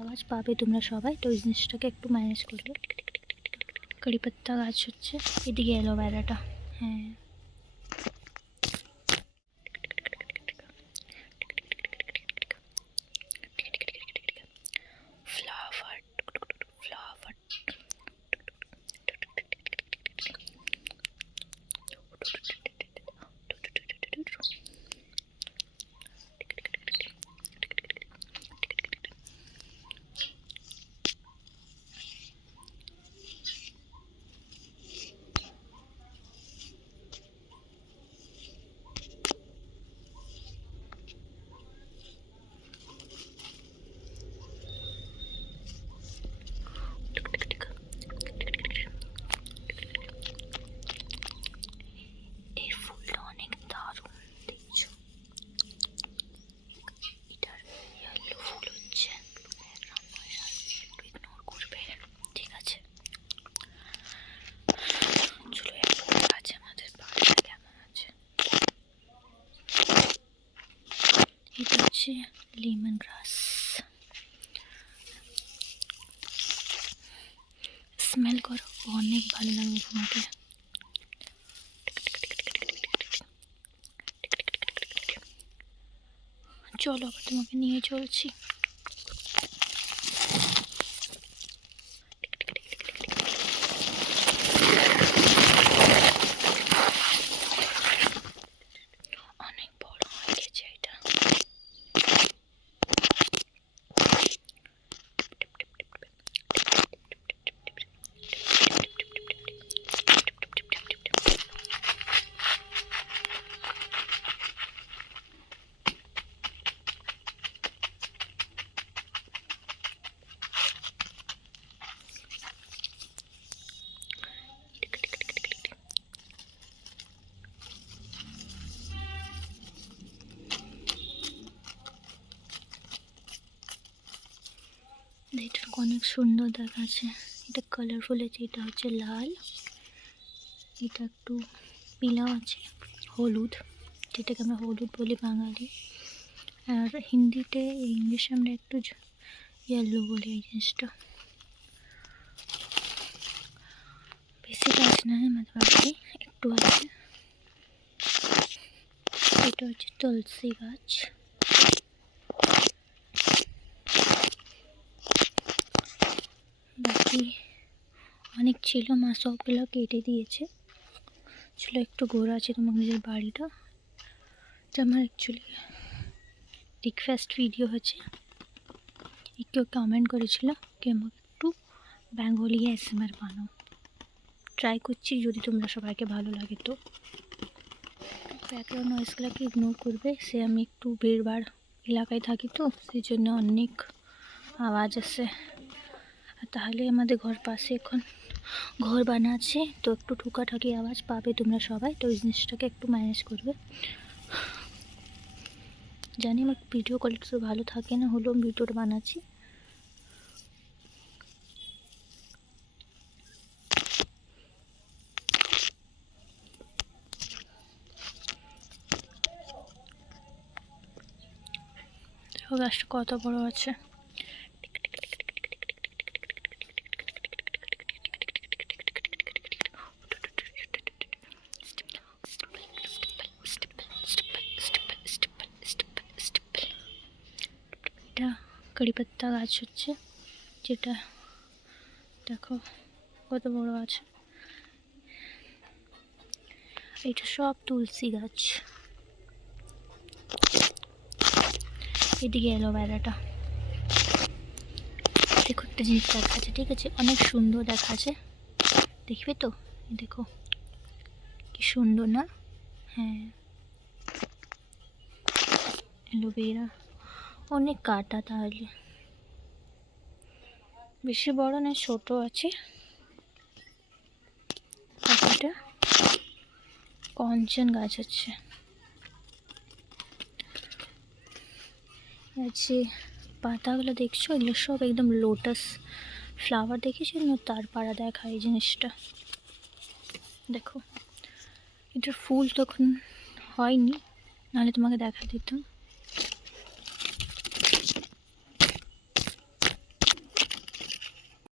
আওয়াজ পাবে তোমরা সবাই, তো এই জিনিসটাকে একটু ম্যানেজ করবে। কারি পাত্তা গাছ হচ্ছে এদিকে, অ্যালোভেরাটা। হ্যাঁ, ফ্লাওয়ার ফ্লাওয়ার লেমন গ্রাস। স্মেল করো, অনেক ভালো লাগবে তোমাকে। চলো আবার তোমাকে নিয়ে চলছি। অনেক বড় হয়ে গেছে এটা। এটা অনেক সুন্দর দেখাচ্ছে, এটা কালারফুল আছে। এটা হচ্ছে লাল, এটা একটু পিলাও আছে, হলুদ, যেটাকে আমরা হলুদ বলি বাঙালি, আর হিন্দিতে ইংলিশে আমরা একটু ইয়েলো বলি এই জিনিসটা। বেশি গাছ নয় আমাদের বাড়ি, একটু আছে। এটা হচ্ছে তুলসী গাছ। বাকি অনেক ছিল, মা সবগুলো কেটে দিয়েছে। ছিল একটু গোড়া আছে তোমার নিজের বাড়িটা। এটা আমার অ্যাকচুয়ালি রিকোয়েস্ট ভিডিও হচ্ছে, কেউ কমেন্ট করেছিল কি আমাকে একটু বেঙ্গলি ASMR বানাও। ট্রাই করছি, যদি তোমরা সবাইকে ভালো লাগে তো। ব্যাকগ্রাউন্ড নয়েজগুলোকে ইগনোর করবে, সে আমি একটু ভিড়ভাড় এলাকায় থাকি তো, সেই জন্য অনেক আওয়াজ আসে। আর তাহলে আমাদের ঘর পাশে এখন ঘর বানাচ্ছে, তো একটু ঠুকাঠাকি আওয়াজ পাবে তোমরা সবাই, তো এই জিনিসটাকে একটু ম্যানেজ করবে। জানি আমার ভিডিও কোয়ালিটি তো ভালো থাকে না, হলেও ভিডিওটা বানাচ্ছি। দেখো গাছটা কত বড় আছে। এটা কারি পাত্তা গাছ হচ্ছে, যেটা দেখো কত বড় আছে। এটা সব তুলসী গাছ। এদিকে অ্যালোভেরাটা। দেখো একটা জিনিস দেখাচ্ছে, ঠিক আছে, অনেক সুন্দর দেখাচ্ছে, দেখবে তো? দেখো কি সুন্দর না? হ্যাঁ, অ্যালোভেরা অনেক কাটা, তাহলে বেশি বড় না, ছোট আছে। এটা কঞ্চন গাছ আছে, যে পাতাগুলো দেখছো এগুলো সব একদম লোটাস ফ্লাওয়ার, দেখেছি তার পাড়া দেখা এই জিনিসটা। দেখো এটার ফুল তখন হয়নি, নাহলে তোমাকে দেখা দিতাম।